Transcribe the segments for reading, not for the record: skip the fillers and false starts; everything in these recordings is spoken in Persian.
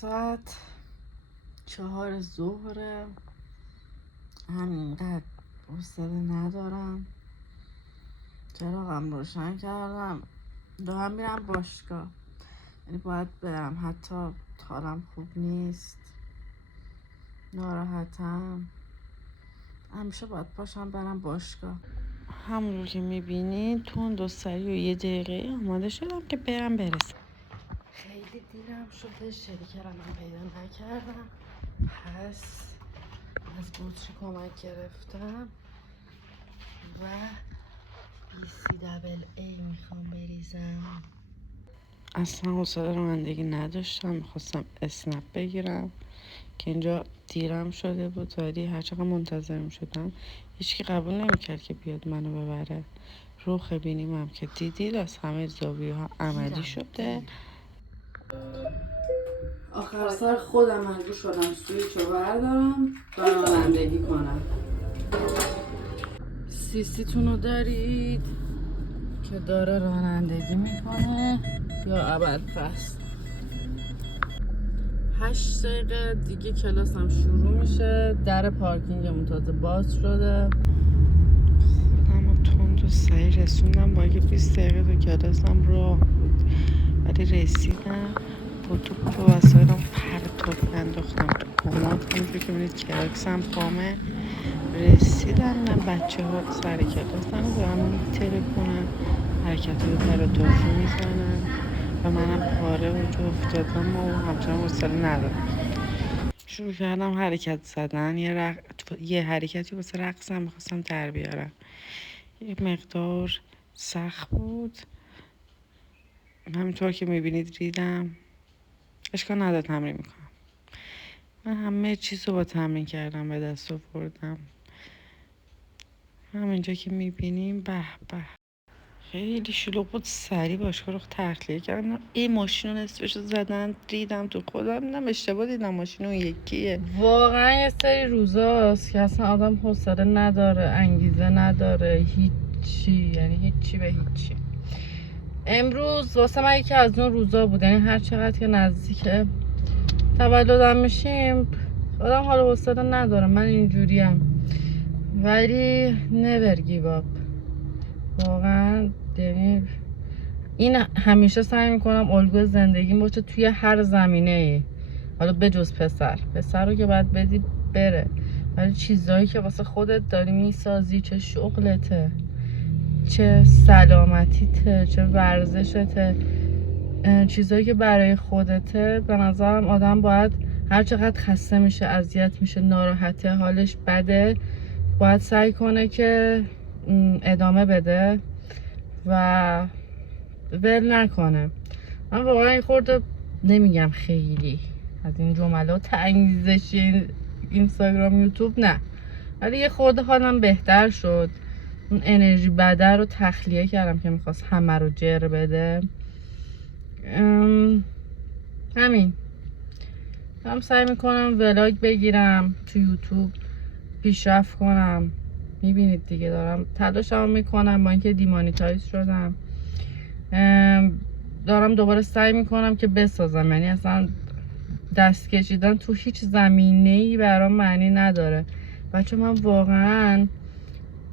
ساعت 4 ظهره. همینقدر حوصله ندارم. چراغم روشن کردم، دارم میرم باشگاه. یعنی باید برم، حتی حالم خوب نیست، ناراحتم. همیشه باید پاشم برم باشگاه. همونجور که میبینید تند و سریع و 1 دقیقه آماده شدم که برسم. خیلی دیرم شده، شریکرم پیدا نکردم، پس از بطری کمک گرفتم و BCAA میخوام بریزم. اصلا حوصله رانندگی نداشتم، میخواستم اسنپ بگیرم که اینجا دیرم شده بود، ولی هرچقدر منتظر میشدم هیچکی قبول نمیکرد که بیاد منو ببره. روخ بینیمم که دیدید از همه زاویه ها عملی شده. آخر سر خودم مجبور شدم سویچ رو بردارم و رانندگی کنم. سیسیتون رو دارید که داره رانندگی میکنه یا ابدپس. 8 دقیقه دیگه کلاسم شروع میشه. در پارکینگمون تازه باز شده. خودم رو تند و سریع رسوندم، با اگه 20 دقیقه تو کلاسم راه بود، ولی رسیدم. با توپ و وسایلم پرتاب انداختم تو کمد. همونجور که می‌بینید کلاکسم پامه. رسیدم، من بچه ها سر کلاسم رو دارم میترکونن، حرکت های در دافو میزنن و منم پاره و جو افتادم و همچنان حوصله ندارم. شروع کردم حرکت زدن. یه حرکتی واسه رقصم میخواستم در بیارم. یه مقدار سخت بود، همینطور که میبینید ریدم. اشکال نداره، تمرین میکنم. من همه چیز رو با تمرین کردم به دست آوردم. همینجا که میبینیم به به خیلی شلوغ بود. سریع باشگاه رو تخلیه کردم. این ماشین رو نصفش رو زدن، ریدم تو خودم. دیدم اشتباه دیدم، ماشین اون یکیه. واقعا یه سری روزاست که اصلا آدم حوصله نداره، انگیزه نداره، هیچی، یعنی هیچی به هیچی. امروز واسه من یکی از اون روزا بود. یعنی هر چقدر که نزدیک تولدم میشیم آدم حال حوصله نداره. من اینجوریم، ولی never give up. واقعا یعنی این همیشه سعی میکنم الگوی زندگیم باشه توی هر زمینه ای. حالا بجز پسر رو که باید بدی بره، ولی چیزایی که واسه خودت داری میسازی، چه شغلته، چه سلامتیته، چه ورزشته، چیزایی که برای خودته، به نظرم آدم باید هر چقدر خسته میشه، اذیت میشه، ناراحته، حالش بده، باید سعی کنه که ادامه بده و ول نکنه. من واقعا این خورده نمیگم خیلی از این جملات انگیزشی اینستاگرام یوتیوب نه، ولی یه خورده حالم بهتر شد. اون انرژی بده رو تخلیه کردم که میخواست همه رو جر بده. همین هم سعی میکنم ولاگ بگیرم تو یوتیوب، پیشرفت کنم. میبینید دیگه دارم تلاشمو میکنم، با اینکه دیمانیتایز شدم دارم دوباره سعی میکنم که بسازم. یعنی اصلا دست کشیدن تو هیچ زمینه‌ای برام معنی نداره. بچه من واقعا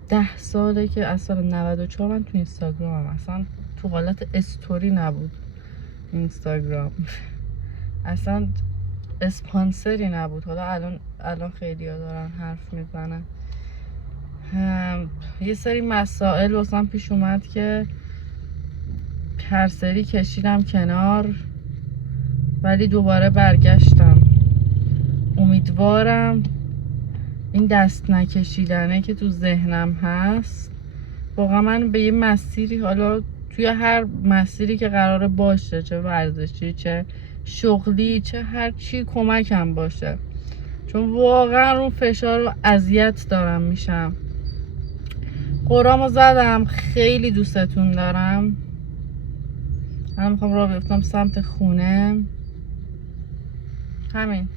10 ساله که از سال 94 من تو اینستاگرامم. اصلا تو حالت استوری نبود اینستاگرام، اصلا اسپانسری نبود. حالا الان خیلی ها دارن حرف میزنن. یه سری مسائل واسم پیش اومد که هر سری کشیدم کنار، ولی دوباره برگشتم. امیدوارم این دست نکشیدنه که تو ذهنم هست واقعا من به یه مسیری، حالا توی هر مسیری که قراره باشه، چه ورزشی، چه شغلی، چه هر چی، کمکم باشه. چون واقعا رو فشار و اذیت دارم میشم. قرامو زدم، خیلی دوستتون دارم. من میخوام راه بیفتم سمت خونه. همین.